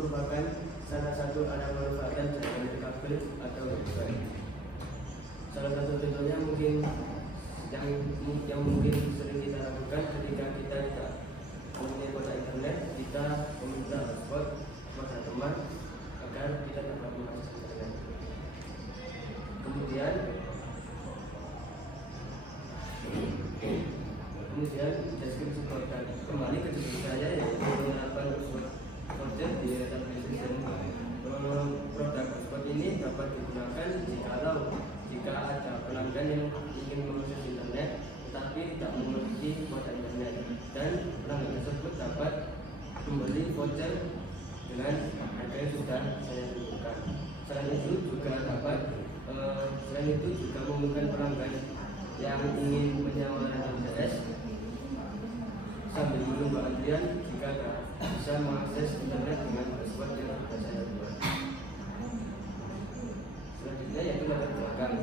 merupakan salah satu cara pemanfaatan jaringan kabel atau wifi. Salah satu contohnya mungkin yang mungkin sering kita lakukan ketika kita tidak mempunyai kuota internet, kita meminta hotspot kepada teman agar kita dapat mengakses internet. Kemudian deskripsi produk, kembali ke deskripsi saya, yaitu penerapan voucher di application. Produk hotspot ini dapat digunakan jika ada pelanggan yang ingin mengakses internet tetapi tidak memiliki kuota internet, dan pelanggan tersebut dapat membeli voucher dengan harga yang sudah saya tentukan. Selain itu juga memungkinkan pelanggan yang ingin menyewa RDS sambil menunggu antrian jika bisa mengakses internet dengan password yang sudah saya buat. Selanjutnya yaitu latar belakang.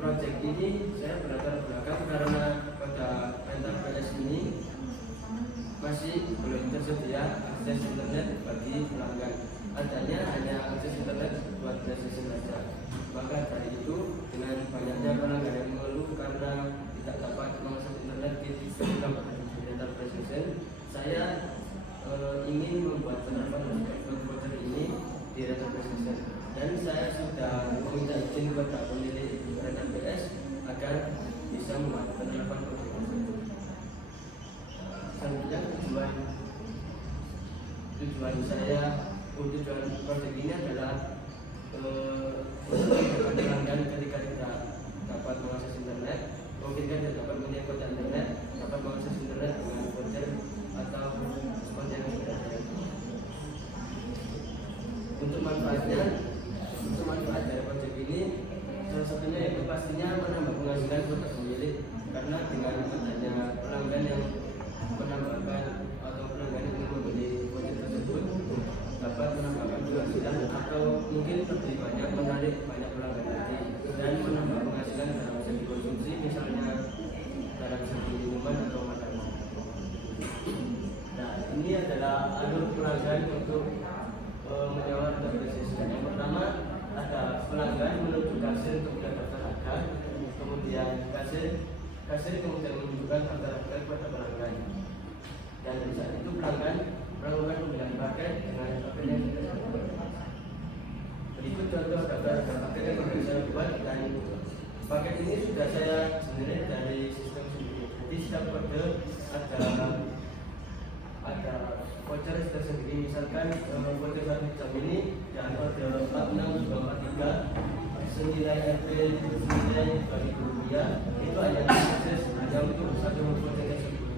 Project ini saya berlatar belakang karena pada RDS ini masih belum tersedia akses internet bagi pelanggan. Adanya hanya akses internet buat PlayStation saja. Maka dari itu, dengan banyaknya pelanggan yang mengeluh karena tidak dapat mengakses internet ketika berada di PlayStation, saya ingin membuat penerapan voucher ini di PlayStation, dan saya sudah meminta izin kepada pemilik RDS agar bisa membuat penerapan voucher tersebut. Selanjutnya tujuan saya untuk proyek ini adalah pelanggan ketika tidak dapat mengakses internet, mungkin tidak dapat mempunyai kuota internet, dapat mengakses internet dengan voucher atau seperti yang sudah saya. Untuk manfaat dari proyek ini, salah satunya yaitu pastinya menambah penghasilan kepada pemilik, karena dengan adanya pelanggan yang menambahkan atau pelanggan yang membeli voucher tersebut dapat menambahkan penghasilan atau mungkin lebih banyak menarik banyak pelanggan lagi dan menambah penghasilan dalam segi konsumsi, misalnya dalam segi minuman atau makanan. Nah, ini adalah alur pelanggan untuk menyewa PlayStation. Yang pertama, ada pelanggan menuju kasir untuk mendaftar harga, kemudian kasir kemudian menunjukkan harga kepada pelanggan, dan di saat itu pelanggan melakukan pembelian paket dengan paket yang sudah saya buat. Berikut contoh daftar paket yang sudah saya buat, dan paket ini sudah saya generate dari sistem sendiri. Jadi setiap kode ada voucher tersendiri. Misalkan voucher 1 jam ini dan kode 46243 senilai RP senilai Rp2.000, itu hanya akses hanya untuk satu voucher tersebut.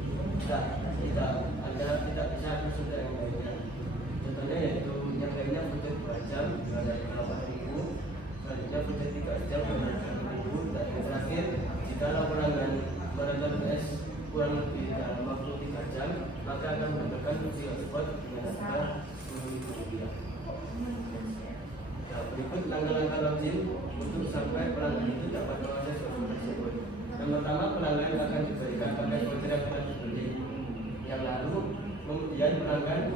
Tidak bisa akses untuk yang lainnya. Contohnya yaitu yang lainnya voucher 2 jam dari Rp8.000, selanjutnya voucher 3 jam dari Rp8.000, dan yang terakhir jika pelanggan menonton PS kurang lebih dalam waktu 3 jam, maka akan mendapatkan fungsi hotspot dengan harga Rp10.000. Berikut langkah-langkah login untuk sampai pelanggan itu dapat mengakses hotspot tersebut. Yang pertama, pelanggan akan diberikan paket voucher yang telah dibeli. Yang lalu, kemudian pelanggan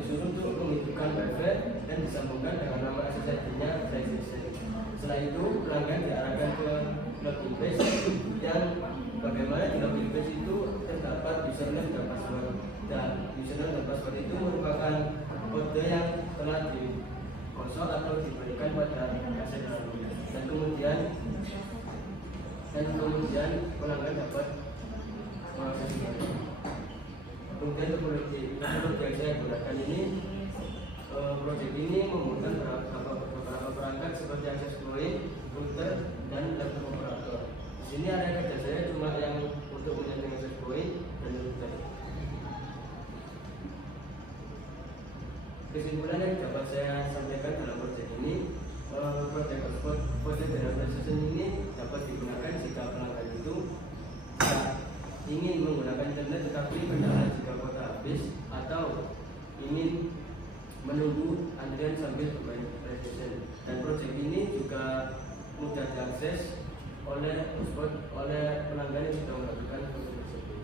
disuruh untuk menghidupkan wifi dan disambungkan dengan nama SSID-nya PlayStation. Setelah itu, pelanggan diarahkan ke login page yang bagaimana di login page itu terdapat username dan password. Dan username dan password itu merupakan kode yang telah dikonsol atau diberikan pada kasir lalu. Dan kemudian pelanggan dapat mengakses internet. Kemudian teknologi yang saya gunakan ini, proyek ini membutuhkan beberapa perangkat seperti access point, router, dan laptop operator. Di sini area kerja saya cuma yang untuk menyambung access point dan router. Kesimpulan yang dapat saya sampaikan dalam proyek ini, proyek hotspot dengan PlayStation ini dapat digunakan jika pelanggan itu ingin menggunakan internet tetapi kendala jika kuota habis, atau ingin menunggu antrian sambil bermain PlayStation. Dan proyek ini juga mudah diakses oleh pelanggan yang sudah melakukan proyek tersebut.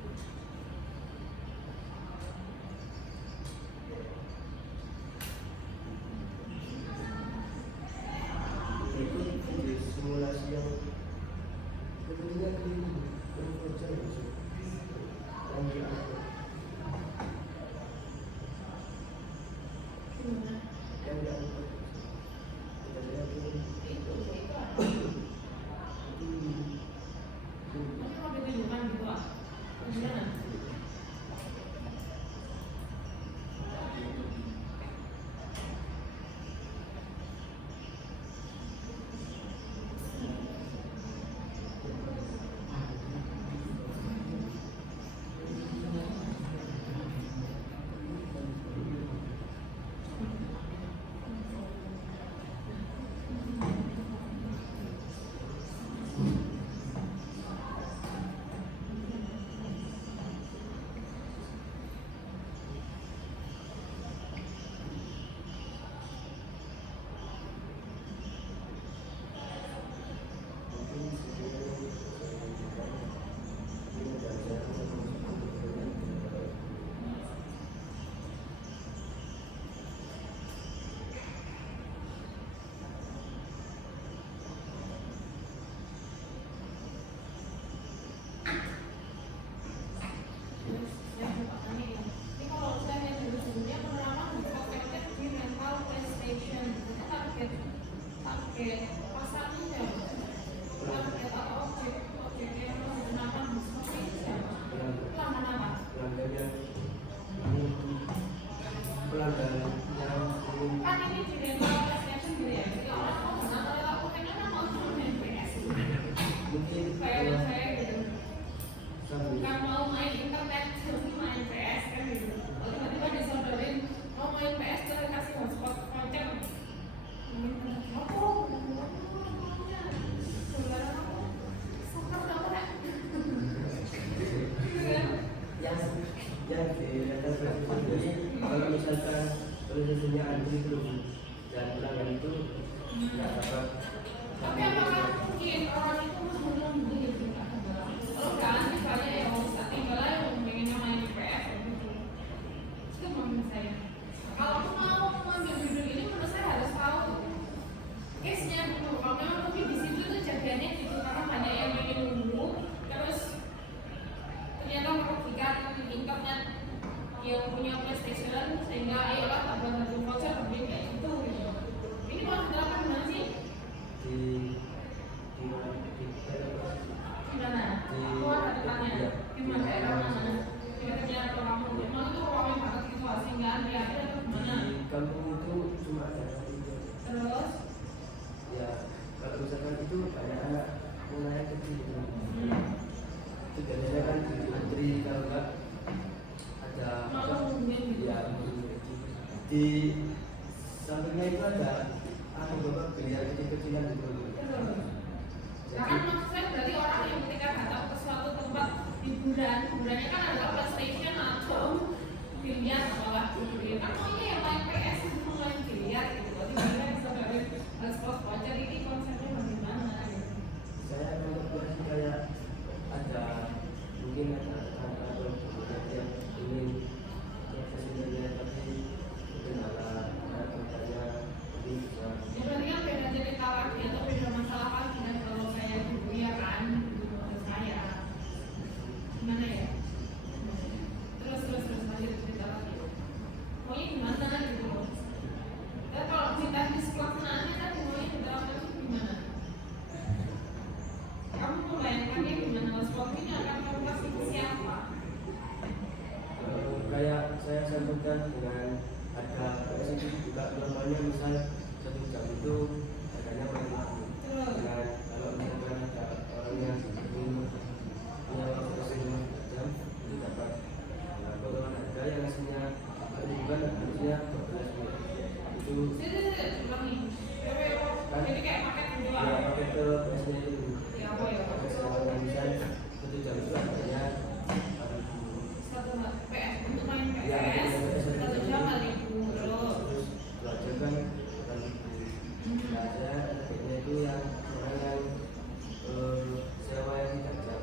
Di sampingnya itu ada beberapa biliar kecil-kecilan gitu. Karena maksudnya berarti orang yang ketika datang ke suatu tempat hiburannya kan ada PlayStation atau biliar atau apa gitu. Kan maunya yang main PS itu main biliar gitu. Berarti biliar bisa dari sport voucher ini konsepnya bagaimana gitu. Saya menurut kayak ada mungkin ada atau yang ingin sebenarnya tapi ya berarti kan beda cerita lagi atau beda masalah lagi kan kalau saya dulu ya kan menurut saya gimana ya terus lanjut cerita lagi maunya gimana gitu dan kalau cerita di pelaksanaannya kan maunya diterapkan itu gimana kamu membayangkannya gimana seperti ini akan kamu kasih ke siapa kayak saya sampaikan dengan harga PS itu juga normalnya misal 1 jam itu harganya berapa dengan kalau misalkan ada orang yang ingin punya waktu 5 jam itu dapat kalau harga yang aslinya bukan harusnya 12 menit itu kan jadi kayak paket kedua ya paket ke PS-nya itu ya apa ya paket sekarang misal 1 jam itu harganya 1 PS untuk main ya, PS 1 jam kali terus belajar kan saya adiknya itu yang orang yang sewa yang tidak jam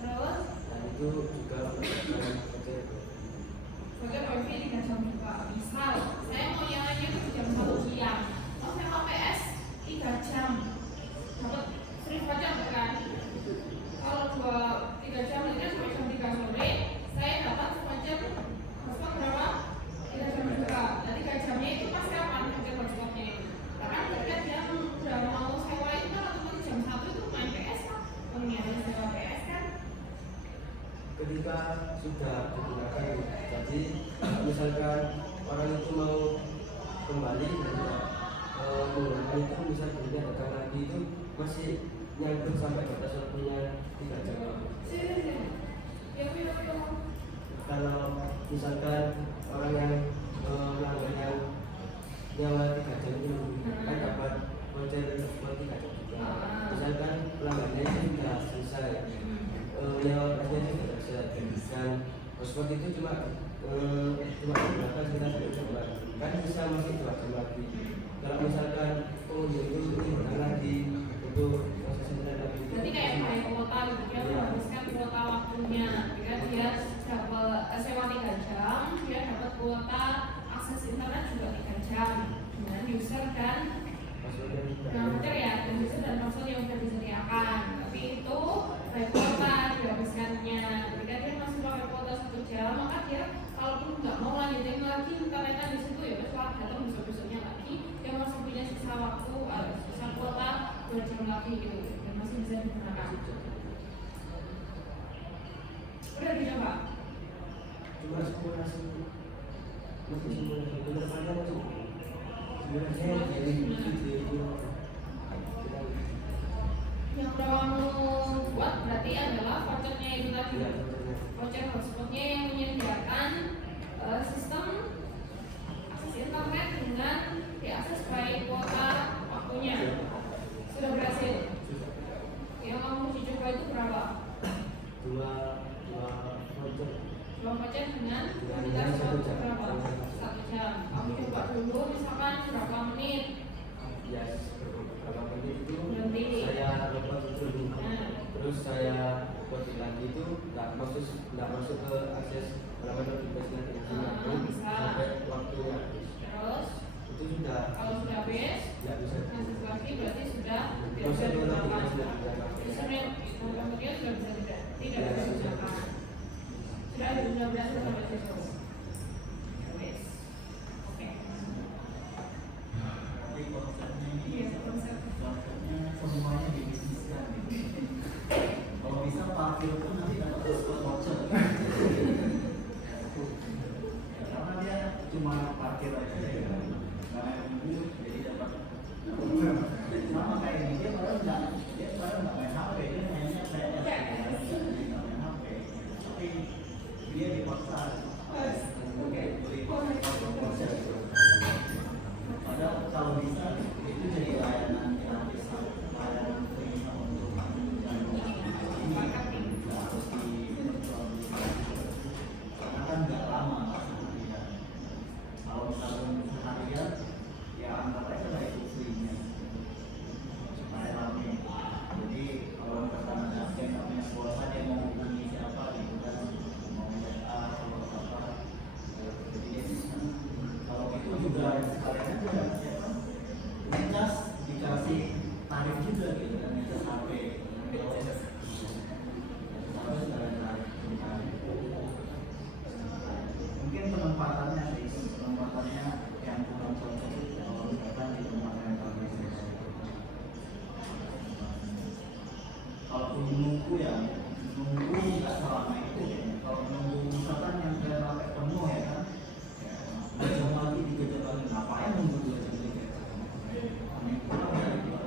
terus dan itu juga melakukan pakai wifi 3 jam juga misal saya mau yang aja itu jam 1 siang mau sewa PS 3 jam dapat free voucher kan ketika sudah digunakan. Jadi misalkan orang itu mau kembali menggunakan itu, misal kemudian datang lagi itu masih nyangkut sampai batas waktunya 3 jam. Kalau misalkan orang yang melanggar yang nyawa 3 jam itu kan dapat voucher 3 jam juga. Misalkan pelanggannya itu sudah selesai, nyawa pasnya sudah selesai, dan hotspot itu cuma digunakan sekitar 2 jam, kan bisa masih 2 jam lagi. Kalau misalkan itu digunakan lagi untuk proses internet lagi, berarti kayak pakai kuota gitu, dia menghabiskan kuota waktunya. Jika dia dapat sewa 3 jam, dia dapat kuota akses internet juga 3 jam dengan user dan voucher ya, dan user dan password yang sudah disediakan. Tapi itu pakai kuota dihabiskannya. Jika dia masih pakai kuota 1 jam, maka dia kalaupun nggak mau lanjutin lagi internetan di situ, ya setelah datang besok-besoknya lagi, dia masih punya sisa waktu, sisa kuota 2 jam lagi gitu, dan masih bisa digunakan. Udah dicoba? cuma simulasi bener panjang masih simulasinya dari Yang kamu buat berarti adalah vouchernya itu tadi, voucher hotspotnya yang menyediakan sistem akses internet dengan diakses by kuota waktunya. Sudah berhasil. Yang kamu uji coba itu berapa? dua voucher. 2 voucher dengan kualitas waktu berapa? 1 jam. Kamu coba dulu misalkan berapa menit? Ya, berapa menit itu Berhenti. saya lupa dulu. Terus saya kode lagi itu nggak masuk ke akses halaman notifikasi sampai waktunya habis. Terus Itu sudah kalau sudah habis, nggak bisa. akses lagi berarti sudah tidak bisa Proses digunakan. notifikasi Usernya komputernya sudah bisa tidak bisa digunakan. Sudah berhasil sampai situ. Wes. Oke. Tapi konsepnya ini Iya, konsep. konsepnya semuanya dibisniskan gitu. Kalau bisa parkir pun nanti dapat voucher. Karena dia cuma parkir aja ya, karena nunggu jadi dapat. Sama kayak ini dia padahal nggak main HP, dia mainnya PS, nggak main HP. Tapi dia dipaksa. Beli voucher. Padahal kalau bisa itu jadi layanan gratis, layanan premium untuk ini harus diperjualbelikan karena kan nggak lama seharian. Kalau misalnya seharian ya anggap aja lah itu free-nya supaya rame. Jadi kalau misalkan ada yang nggak punya kuota dia mau hubungi siapa gitu kan, mau WA atau apa, jadi dia bisa. Kalau itu juga sekalian aja siapa ngecas dikasih tarif juga gitu kan, ngecas HP mungkin penempatannya yang kurang cocok kalau misalkan di tempat rental bisnis. Kalaupun menunggu ya nunggu nggak selama itu ya. Kalau menunggu misalkan yang rental penuh ya kan, 2 jam lagi 3 jam lagi, ngapain nunggu 2 jam lagi? Aneh kurang ya gitu.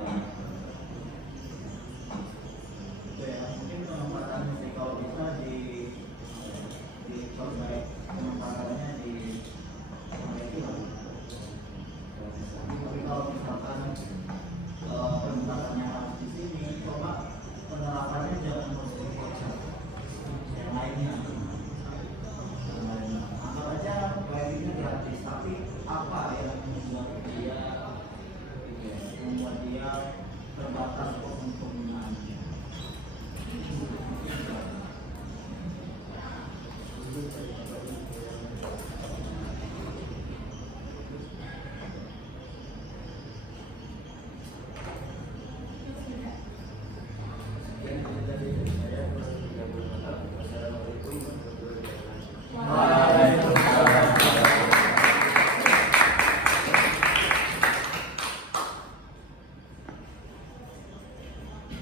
Itu ya mungkin penempatannya sih kalau bisa dicoba penempatannya di itu lah. Tapi kalau misalkan penempatannya harus di sini, coba penerapannya jangan harus di voucher yang lainnya. Anggap aja wifi-nya gratis, tapi apa yang membuat dia terbatas